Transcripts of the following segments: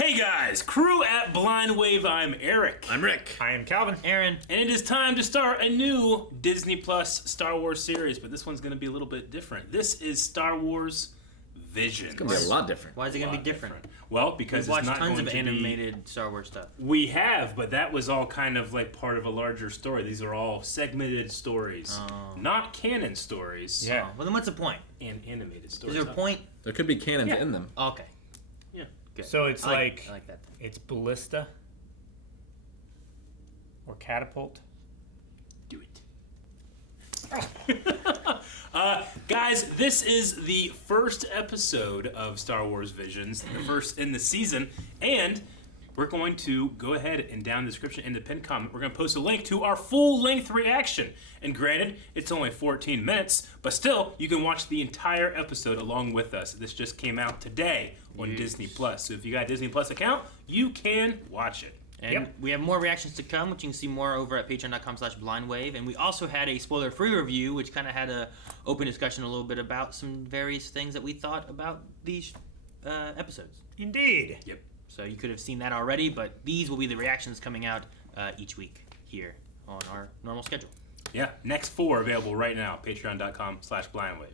Hey guys, crew at Blind Wave, I'm Eric. I'm Rick. I am Calvin. Aaron. And it is time to start a new Disney Plus Star Wars series, but this one's going to be a little bit different. This is Star Wars Visions. It's going to be a lot different. Why is it going to be different? Well, because We've it's watched not tons going of to animated Star Wars stuff. We have, but that was all kind of like part of a larger story. These are all segmented stories, not canon stories. Yeah. Well, then what's the point? And animated stories. Is there a point? There could be cannons in them. Okay. Yeah. Good. So it's I like that. it's ballista or catapult. Do it. Guys, this is the first episode of Star Wars Visions, the first in the season, and we're going to go ahead and down the description in the pinned comment, we're going to post a link to our full-length reaction. And granted, it's only 14 minutes, but still, you can watch the entire episode along with us. This just came out today on Disney Plus, so if you got a Disney Plus account, you can watch it. And we have more reactions to come, which you can see more over at patreon.com/blindwave. And we also had a spoiler-free review, which kind of had a open discussion a little bit about some various things that we thought about these episodes. Indeed. Yep. So you could have seen that already, but these will be the reactions coming out each week here on our normal schedule. Yeah, next 4 available right now, patreon.com/blindwave.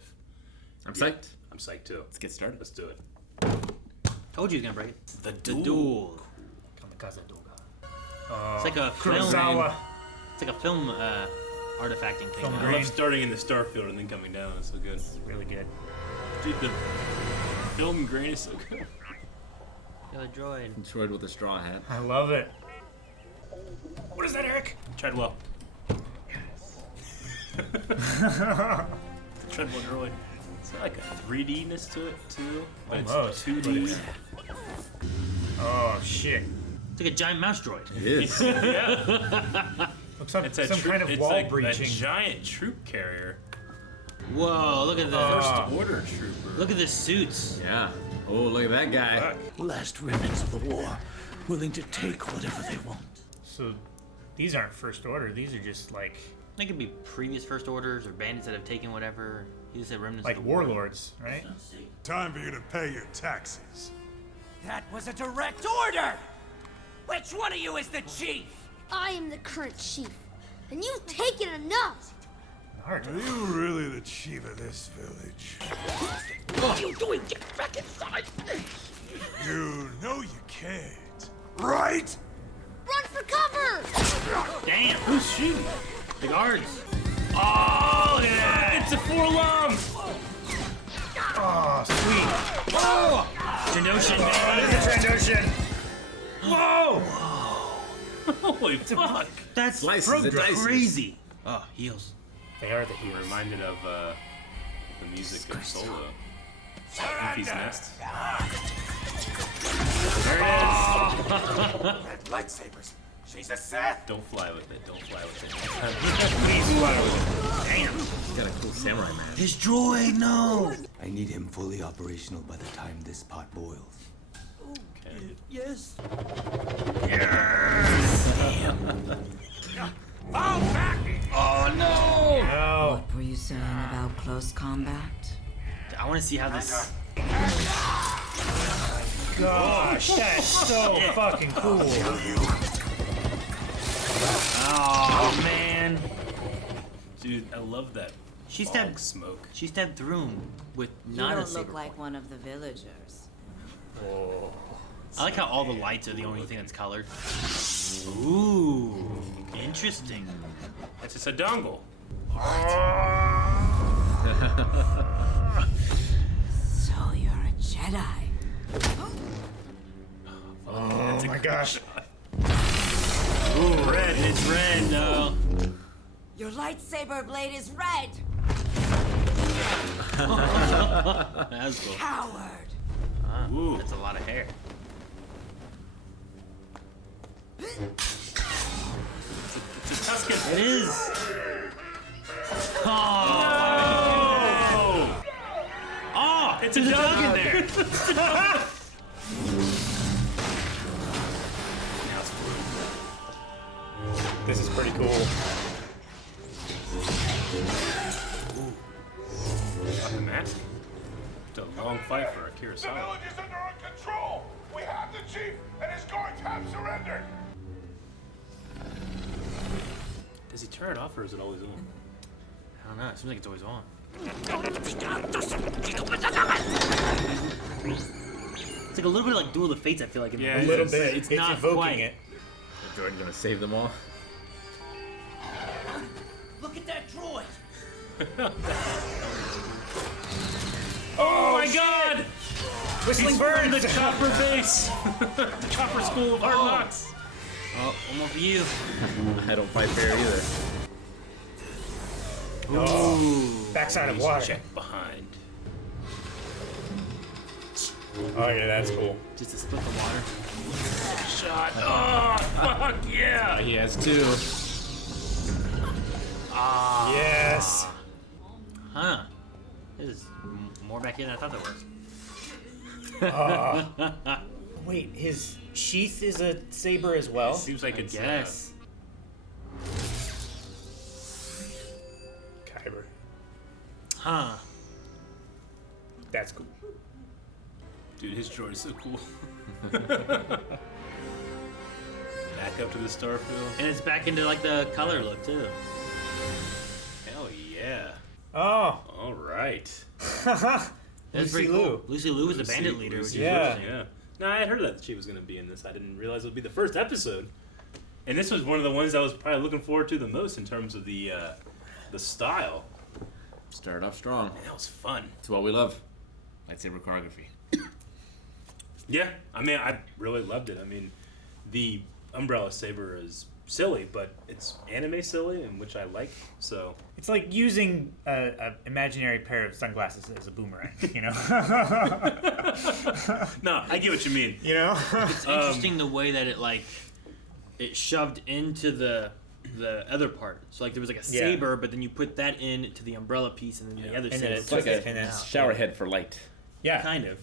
I'm psyched. I'm psyched too. Let's get started. Let's do it. Told you he was going to break it. The Duel. It's like a film. Kurosawa. It's like a film artifacting thing. Film I grade. love starting in the starfield and then coming down. It's so good. Really good. Dude, the film grain is so good. Yo, droid. Droid with a straw hat. I love it. What is that, Eric? Treadwell. Treadwell droid. It's got like a 3D-ness to it, too. But Almost. it's 2D. Oh shit. It's like a giant mouse droid. It is. Yeah. Looks like It's a some kind of it's wall like breaching. a giant troop carrier. Whoa, look at the First Order trooper. look at the suits. Yeah. Oh, look at that guy. Last remnants of the war, willing to take whatever they want. So these aren't first order. These are just like They could be previous first orders or bandits that have taken whatever. He just said remnants like of the war. warlords, right? Time for you to pay your taxes. That was a direct order! Which one of you is the chief? I am the current chief, and you've taken enough! Naruto. Are you really the chief of this village? What are you doing? Get back inside! You know you can't, right? Run for cover! Damn, Who's shooting? the guards. Oh, yeah! It's a 4-lum! Oh, sweet. Oh, Trandoshan, There's baby. a Trandoshan. Whoa! Holy fuck! That's Slices and dices. crazy. Oh, heels. They are the heroes. Reminded of the music of Solo. Goofy's Nest. There it Red lightsabers. She's a Sith. Don't fly with it. Don't fly with it. Please fly with it. Damn. He's got a cool samurai mask. His droid, no. I need him fully operational by the time this pot boils. Yes. Oh no. No. What were you saying about close combat? I want to see how this. Gosh, that's so fucking cool. Oh man. Dude, I love that. She fog stabbed. smoke. She stabbed through him with You not a don't saber look like point. one of the villagers. Oh. I like how all the lights are the only thing that's colored. Ooh, interesting. It's just a dongle. So you're a Jedi. Oh my gosh. Ooh, red. It's red. No. Your lightsaber blade is red. That's cool. Coward. Ooh. That's a lot of hair. It's a Tusken. It is. Oh. Oh, It's a dog in there. Now it's blue. This is pretty cool. Got the mask. It's a long fight for a The Kurosawa. village is under our control. We have have the chief and is going to have surrendered. Does he turn it off or is it always on? I don't know. It seems like it's always on. It's like a little bit like Duel of the Fates. I feel like. Yeah, A it little is. bit. It's It's not evoking quite. it. Is Jordan gonna save them all? Look at that droid! Oh my God! Whistling He's from birds. the Chopper base, the Chopper School of Hard Knocks. Oh, one more for you. I don't fight fair either. Backside of water. Check behind. Oh yeah, that's cool. Just to split the water. Shot. Oh fuck yeah! He has two. Yes. Huh. There's more back here than I thought there was. Wait, his sheath is a saber as well? Seems like it's Yes. Kyber. Huh. That's cool. Dude, his droid is so cool. Back up to the starfield. And it's back into like the color look too. Hell yeah! Oh. All right. That's Lucy pretty Liu. cool. Lucy Liu was the Lucy- bandit leader, which is Lucy Liu, Yeah. interesting. Yeah. No, I had heard that she was going to be in this. I didn't realize it would be the first episode. And this was one of the ones I was probably looking forward to the most in terms of the style. Start off strong. Man, that was fun. It's what we love. Lightsaber choreography. Yeah, I mean, I really loved it. I mean, the umbrella saber is silly, but it's anime silly, and which I like. So It's like using an imaginary pair of sunglasses as a boomerang, you know? no, I get what you mean. You know? It's interesting the way that it shoved into the other part. So like there was like a Yeah. saber, but then you put that into the umbrella piece, and then the other And then saber. it's It's like and then- a shower head for light. Yeah. Kind of.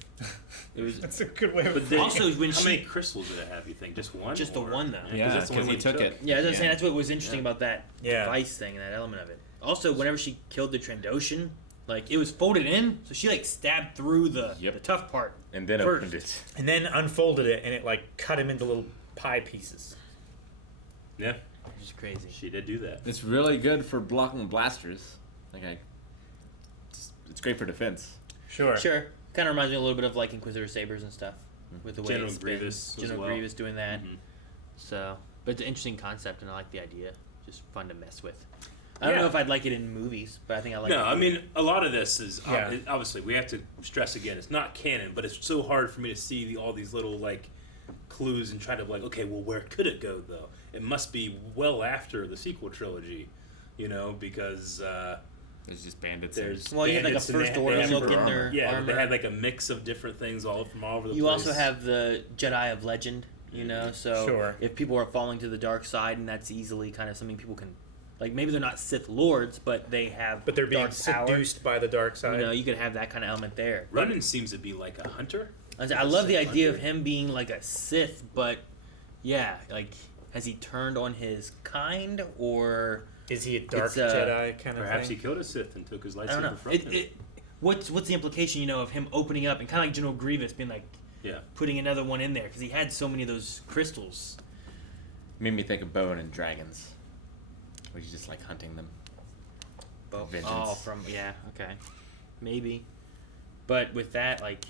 It was That's a good way of But then, Also, when how she- many crystals did it have? You think just one? Just the or- one, though. 'cause Yeah, that's the because one he took it. Yeah, I was saying that's what was interesting about that Yeah. device thing and that element of it. Also, whenever she killed the Trandoshan, like it was folded in, so she like stabbed through the tough part. And then First. opened it. And then unfolded it, and it like cut him into little pie pieces. Yeah, Which is crazy. she did do that. It's really good for blocking blasters. It's great for defense. Sure. Sure. Kind of reminds me a little bit of like Inquisitor sabers and stuff, with the way General it spins. Grievous as General well. Grievous doing that. Mhm. So, but it's an interesting concept, and I like the idea. Just fun to mess with. I don't Yeah. know if I'd like it in movies, but I think I like. No, it. I mean a lot of this is Yeah. obviously we have to stress again. It's not canon, but it's so hard for me to see all these little like clues and try to like, okay, well, where could it go though? It must be well after the sequel trilogy, you know, because There's just bandits. there's Well, you had, like, a bandits and First they Order have look in armor. their yeah, armor. they had like a mix of different things all from all over the You place. also have the Jedi of Legend, you know, so Sure. if people are falling to the dark side, and that's easily kind of something people can, like maybe they're not Sith Lords, but they have But they're being dark power. seduced by the dark side. You know, you could have that kind of element there. Ronan seems to be like a hunter. I love the idea of him being like a Sith, but yeah, like has he turned on his kind, or Is he a dark It's, Jedi kind of Perhaps thing? he killed a Sith and took his I don't know. lightsaber from him. What's the implication, you know, of him opening up and kind of like General Grievous being like Yeah. putting another one in there because he had so many of those crystals. Made me think of Bowen and dragons. Where he's just like hunting them. Vengeance. Oh, okay, maybe. But with that, like,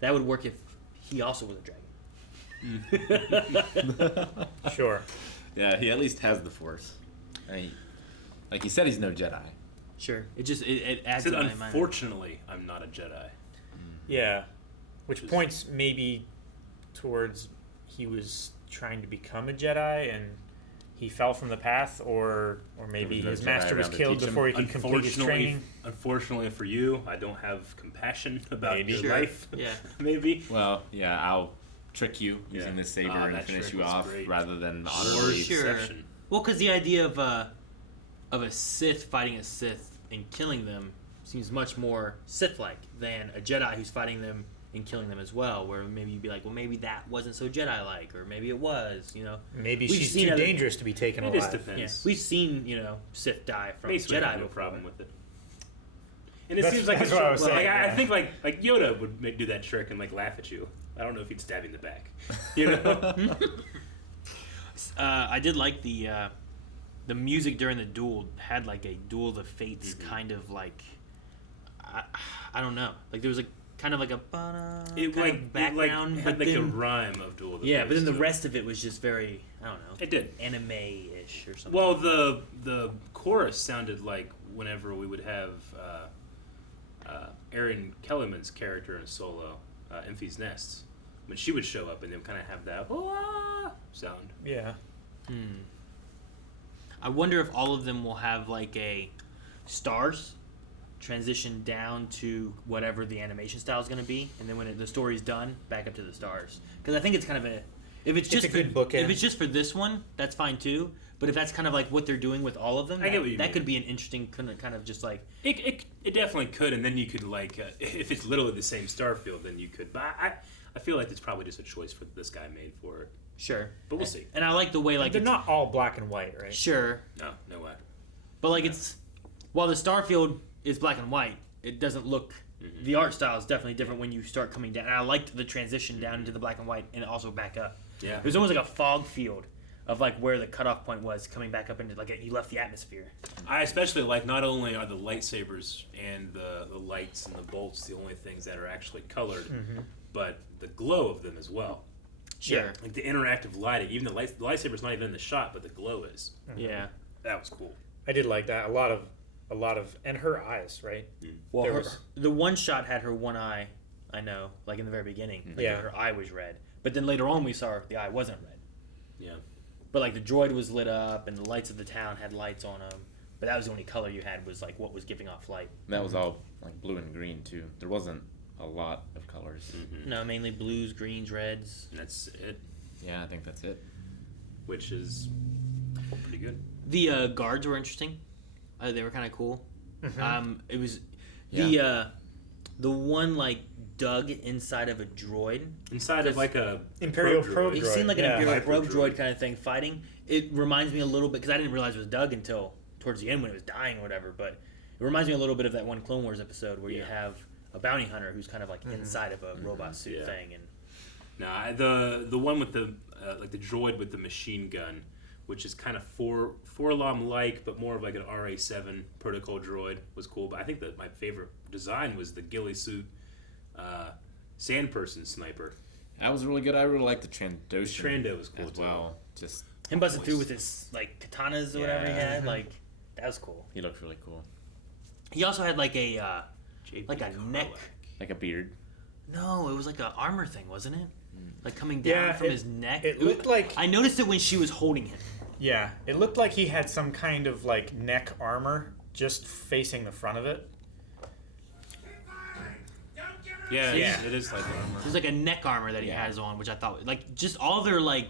that would work if he also was a dragon. Sure. Yeah, he at least has the Force. I mean, like you said, he's no Jedi. Sure, it I adds said, to my mind. unfortunately, I'm not a Jedi. Yeah. Which Is- points maybe towards he was trying to become a Jedi and he fell from the path, or maybe There was his no Jedi master was around to killed teach him. before he could complete his training. Unfortunately for you, I don't have compassion about Maybe. your Sure. life. Yeah. Maybe. Well, yeah, I'll trick you using Yeah. this saber Ah, and that finish trick you was off great. rather than Or honorably. Sure. deception. Well, because the idea of a Sith fighting a Sith and killing them seems much more Sith-like than a Jedi who's fighting them and killing them as well. Where maybe you'd be like, well, maybe that wasn't so Jedi-like, or maybe it was. You know, Maybe We've she's seen too other- dangerous to be taken It just alive. depends. yeah, we've seen Sith die from Mace would Jedi have no before. problem with it. And it That's- seems like that's it's- what I was like, saying, I yeah. think like Yoda would do that trick and like laugh at you. I don't know if he'd stab you in the back. You know? I did like the music during the duel had like a Duel of the Fates kind of like I don't know, like there was a kind of like a background, had but like a then, rhyme of Duel of the yeah, Fates but then the to it. rest of it was just very, I don't know, It did. anime-ish or something. Well, the chorus sounded like whenever we would have Erin Kellerman's character in Solo, Enfys Nest, when she would show up and then kind of have that sound. Yeah. I wonder if all of them will have like a stars transition down to whatever the animation style is going to be, and then when the story's done, back up to the stars. Because I think it's kind of if it's just a good bookend. If it's just for this one, that's fine too. But if that's kind of like what they're doing with all of them, I get what you that mean. could be an interesting kind of just like It definitely could, and then you could like if it's literally the same Starfield, then you could. But I feel like it's probably just a choice for this guy made for it. sure. But we'll see. And I like the way like They're it's, not all black and white, right? sure, No way. but like it's while the Starfield is black and white, it doesn't look. The art style is definitely different when you start coming down. And I liked the transition down into the black and white and also back up. Yeah. It was almost like a fog field of like where the cutoff point was coming back up into like you left the atmosphere. I especially like not only are the lightsabers and the lights and the bolts the only things that are actually colored, but the glow of them as well. Sure. Like the interactive lighting, even the lightsaber's not even in the shot, but the glow is. Yeah. That was cool. I did like that. A lot of, and her eyes, right? Well, There was- the one shot had her one eye. I know, like in the very beginning, like Yeah. her eye was red. But then later on, we saw the eye wasn't red. Yeah. But like the droid was lit up, and the lights of the town had lights on them. But that was the only color you had was like what was giving off light. That was all like blue and green too. There wasn't a lot of colors. No, mainly blues, greens, reds. And that's it, Yeah, I think that's it. which is pretty good. The guards were interesting. They were kind of cool. It was the one like dug inside of a droid. Inside of like a Imperial probe It droid. seemed like an yeah. Imperial Hyper probe droid. droid kind of thing fighting. It reminds me a little bit because I didn't realize it was Doug until towards the end when it was dying or whatever. But it reminds me a little bit of that one Clone Wars episode where you have a bounty hunter who's kind of like inside of a robot suit Yeah. thing. And Nah, the one with the like the droid with the machine gun, which is kind of Forlom like, but more of like an RA7 protocol droid, was cool. But I think that my favorite design was the ghillie suit sand person sniper. That was really good. I really liked the Trandoshan. Trando was cool as too. well. Just him busting through with his like katanas or whatever he Yeah. had, like that was cool. he looked really cool. He also had like a JP like a neck. Karlak. Like a beard. No, it was like an armor thing, wasn't it? Like coming down Yeah, from it- his neck. it looked like- I noticed it when she was holding him. Yeah, it looked like he had some kind of like neck armor just facing the front of it. Yeah, Yeah. It is like armor. There's like a neck armor that he has on, which I thought like just all their like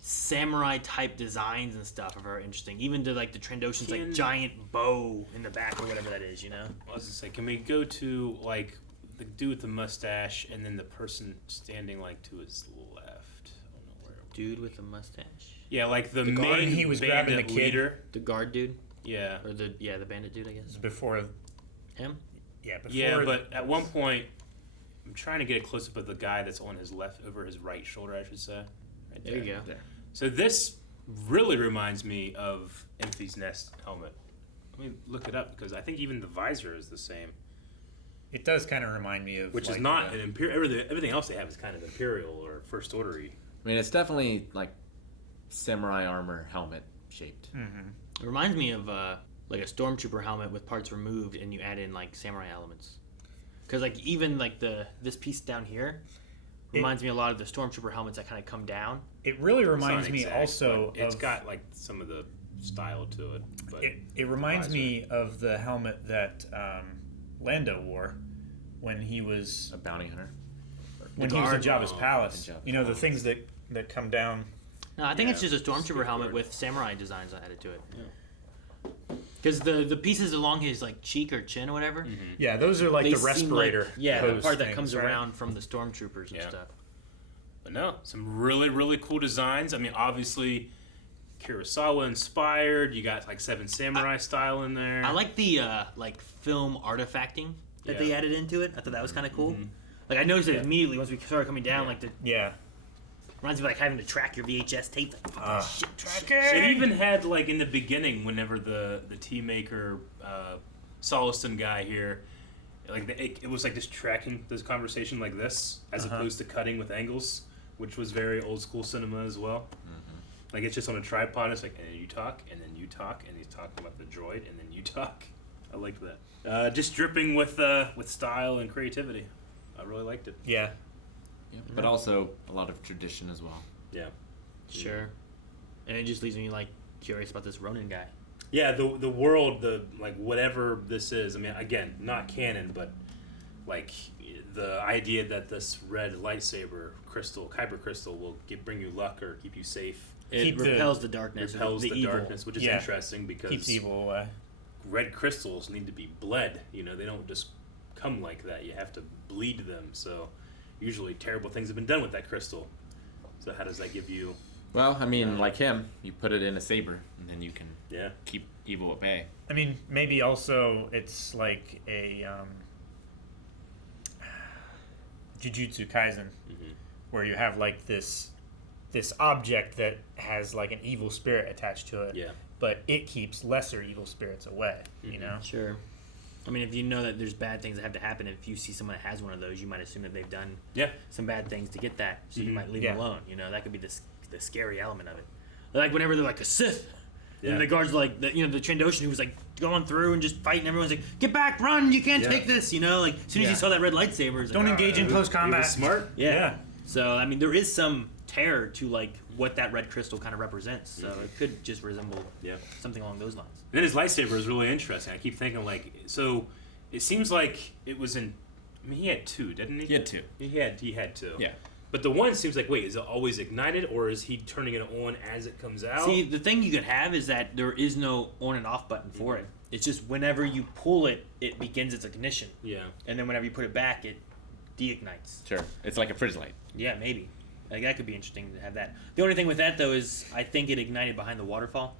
samurai type designs and stuff are very interesting. Even to like the Trandoshan's like giant bow in the back or whatever that is, you know? I was gonna say, can we go to like the dude with the mustache and then the person standing like to his left? I don't know where. Dude with the mustache. Yeah, like the guard, main he was grabbing bandit the kid. leader. The guard dude? Yeah. Or the bandit dude, I guess. Before, Him? yeah, before. Yeah, but at one point, I'm trying to get a close up of the guy that's on his left, over his right shoulder, I should say. Right There you go. There. So this really reminds me of Enfys Nest helmet. Let me look it up because I think even the visor is the same, it does kind of remind me of which like, is not an imperial. Everything else they have is kind of imperial or first ordery. I mean, it's definitely like samurai armor helmet shaped. It reminds me of like a stormtrooper helmet with parts removed and you add in like samurai elements. Because like even like this piece down here reminds me a lot of the stormtrooper helmets that kind of come down. It really It's reminds not me exact, also but it's of, got like some of the style to it. But it reminds visor. me of the helmet that Lando wore when he was A bounty hunter. when he was in guard. Jabba's palace. in Jabba's You know the palace. things that come down. No, I think it's Yeah, just a stormtrooper stick helmet guard. with samurai designs added to it. Because the pieces along his like cheek or chin or whatever, Yeah, those are like they the seem respirator. like, yeah, the hose part that things, comes right? around from the stormtroopers and Yeah. stuff. But no, some really, really cool designs. I mean, obviously, Kurosawa inspired. You got like Seven Samurai style in there. I like the like film artifacting that they Yeah. added into it. I thought that was kind of cool. Like I noticed it immediately once we started coming down. Like the Yeah. reminds me of like having to track your VHS tape. Like fucking shit tracking. It even had like in the beginning, whenever the tea maker, Soliston guy here, like it was like just tracking this conversation like this, as opposed to cutting with angles, which was very old school cinema as well. Like it's just on a tripod. It's like, and then you talk, and then you talk, and he's talking about the droid, and then you talk. I liked that. Just dripping with style and creativity. I really liked it. Yeah. Yeah, but also a lot of tradition as well. Yeah. Sure. And it just leaves me like curious about this Ronin guy. Yeah, the world, the like whatever this is. I mean, again, not canon, but like the idea that this red lightsaber crystal, kyber crystal, will bring you luck or keep you safe. It repels the darkness. Repels the evil. darkness, which is interesting because keeps evil away. Red crystals need to be bled. You know, they don't just come like that. You have to bleed them. So usually terrible things have been done with that crystal. So how does that give you? Well, I mean, like him, you put it in a saber, and then you can Yeah. keep evil at bay. I mean, maybe also it's like a Jujutsu Kaisen, where you have like this object that has like an evil spirit attached to it. Yeah. But it keeps lesser evil spirits away. You know. Sure. I mean, if you know that there's bad things that have to happen, if you see someone that has one of those, you might assume that they've done some bad things to get that, so you might leave them alone. You know, that could be the scary element of it. Like whenever they're like a Sith, and the guards like the Trandoshan who was like going through and just fighting. Everyone's like, "Get back, run! You can't take this!" You know, like as soon as you saw that red lightsaber, it's like, Don't engage in close combat. Smart. Yeah. So I mean, there is some terror to like what that red crystal kind of represents. So it could just resemble something along those lines. And then his lightsaber is really interesting. I keep thinking like, so it seems like it was in. I mean, he had two, didn't he? He had two. He had two. Yeah. But the one seems like, wait, is it always ignited, or is he turning it on as it comes out? See, the thing you could have is that there is no on and off button for it. It's just whenever you pull it, it begins its ignition. Yeah. And then whenever you put it back, it deignites. Sure. It's like a fridge light. Yeah, maybe. Like that could be interesting to have that. The only thing with that though is I think it ignited behind the waterfall.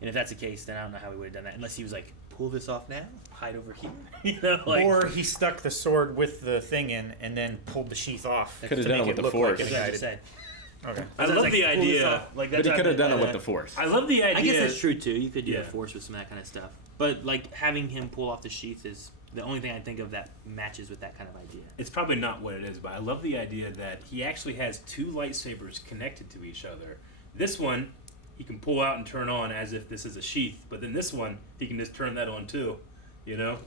And if that's the case, then I don't know how he would have done that unless he was like, pull this off now, hide over here. You know, like, Or he stuck the sword with the thing in and then pulled the sheath off. Could have to done it make with the look Force. Like that's what I just said. Okay. I love the idea. Like, But he could have done it with the Force. I love the idea. I guess that's true too. You could do Yeah. the Force with some of that kind of stuff. But like having him pull off the sheath is the only thing I think of that matches with that kind of idea. It's probably not what it is, but I love the idea that he actually has two lightsabers connected to each other. This one he can pull out and turn on as if this is a sheath, but then this one he can just turn that on too, you know?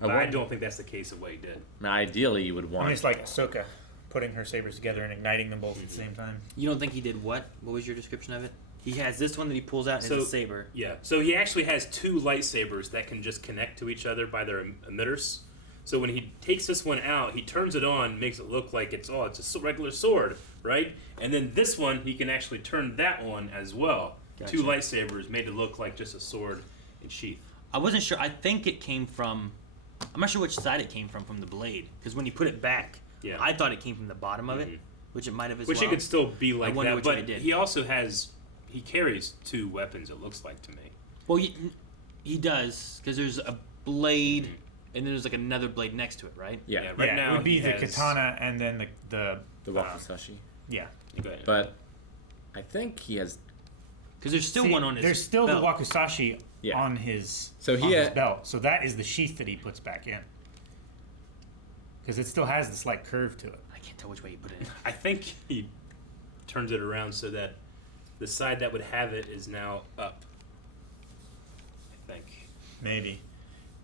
But I don't think that's the case of what he did. Now, ideally, you would I want. mean, it's like Ahsoka putting her sabers together and igniting them both at the same time. You don't think he did what? What was your description of it? He has this one that he pulls out and it's a saber. Yeah, so he actually has two lightsabers that can just connect to each other by their emitters. So when he takes this one out, he turns it on, makes it look like it's a regular sword, right? And then this one, he can actually turn that on as well. Gotcha. Two lightsabers made it look like just a sword and sheath. I wasn't sure. I think it came from. I'm not sure which side it came from the blade. Because when he put it back, I thought it came from the bottom of it, which it might have as Which well. it could still be like wonder that, which one but it did. he also he carries two weapons, it looks like to me. Well, he does because there's a blade, and then there's like another blade next to it, right? Yeah. Right now it would be he the has- katana and then the The wakizashi. yeah. Go ahead. But I think he has. Because there's still See, one on his There's still belt. the wakizashi Yeah. on his So on he his had- belt. So that is the sheath that he puts back in. Because it still has this like curve to it. I can't tell which way you put it in. I think he turns it around so that the side that would have it is now up. I think. Maybe.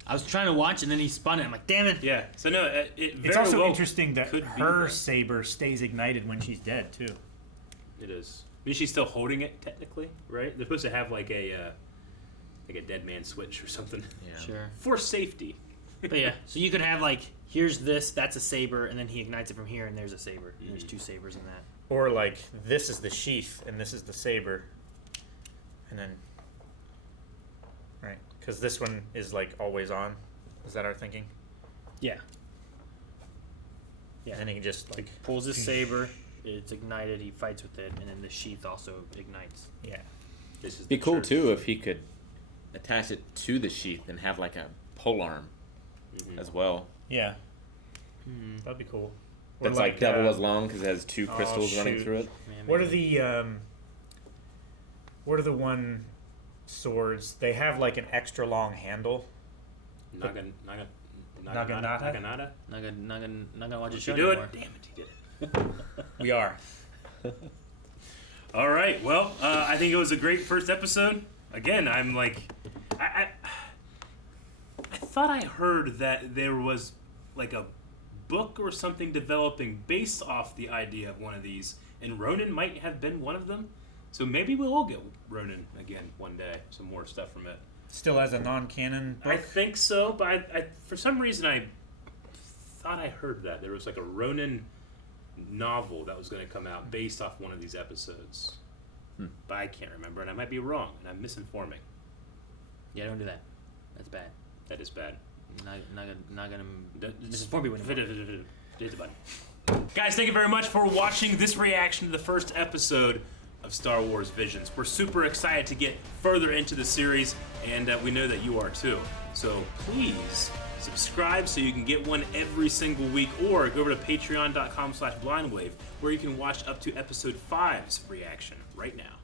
I was trying to watch, and then he spun it. I'm like, damn it. Yeah. So no, it very It's also well interesting that could be her that. saber stays ignited when she's dead too. It is. I mean, she's still holding it technically, right? They're supposed to have like a dead man switch or something Yeah. Sure. for safety. But yeah, so you could have like, here's this, that's a saber, and then he ignites it from here, and there's a saber. And there's two sabers in that. Or like this is the sheath and this is the saber, and then right because this one is like always on. Is that our thinking? Yeah. Yeah. And he can just like Pulls his saber, it's ignited, he fights with it, and then the sheath also ignites. yeah. This is Be the cool truth. too if he could attach it to the sheath and have like a pole arm as well. Yeah. That'd be cool. That's like, like double as long because it has two crystals running shoot. through it. What are the one swords? They have like an extra long handle. Naganata? Not gonna watch a Did show you do anymore. it? Damn it, he did it. We are. All right. Well, I think it was a great first episode. Again, I'm like, I thought I heard that there was like a book or something developing based off the idea of one of these, and Ronin might have been one of them. So maybe we'll all get Ronin again one day. Some more stuff from it. Still as a non-canon book? I think so, but I for some reason I thought I heard that there was like a Ronin novel that was going to come out based off one of these episodes. But I can't remember, and I might be wrong, and I'm misinforming. Yeah, don't do that. That's bad. That is bad. Not gonna misinform people anymore. Hit the button. Guys, thank you very much for watching this reaction to the first episode of Star Wars Visions. We're super excited to get further into the series, and we know that you are too. So please subscribe so you can get one every single week, or go over to patreon.com/blindwave where you can watch up to episode 5's reaction right now.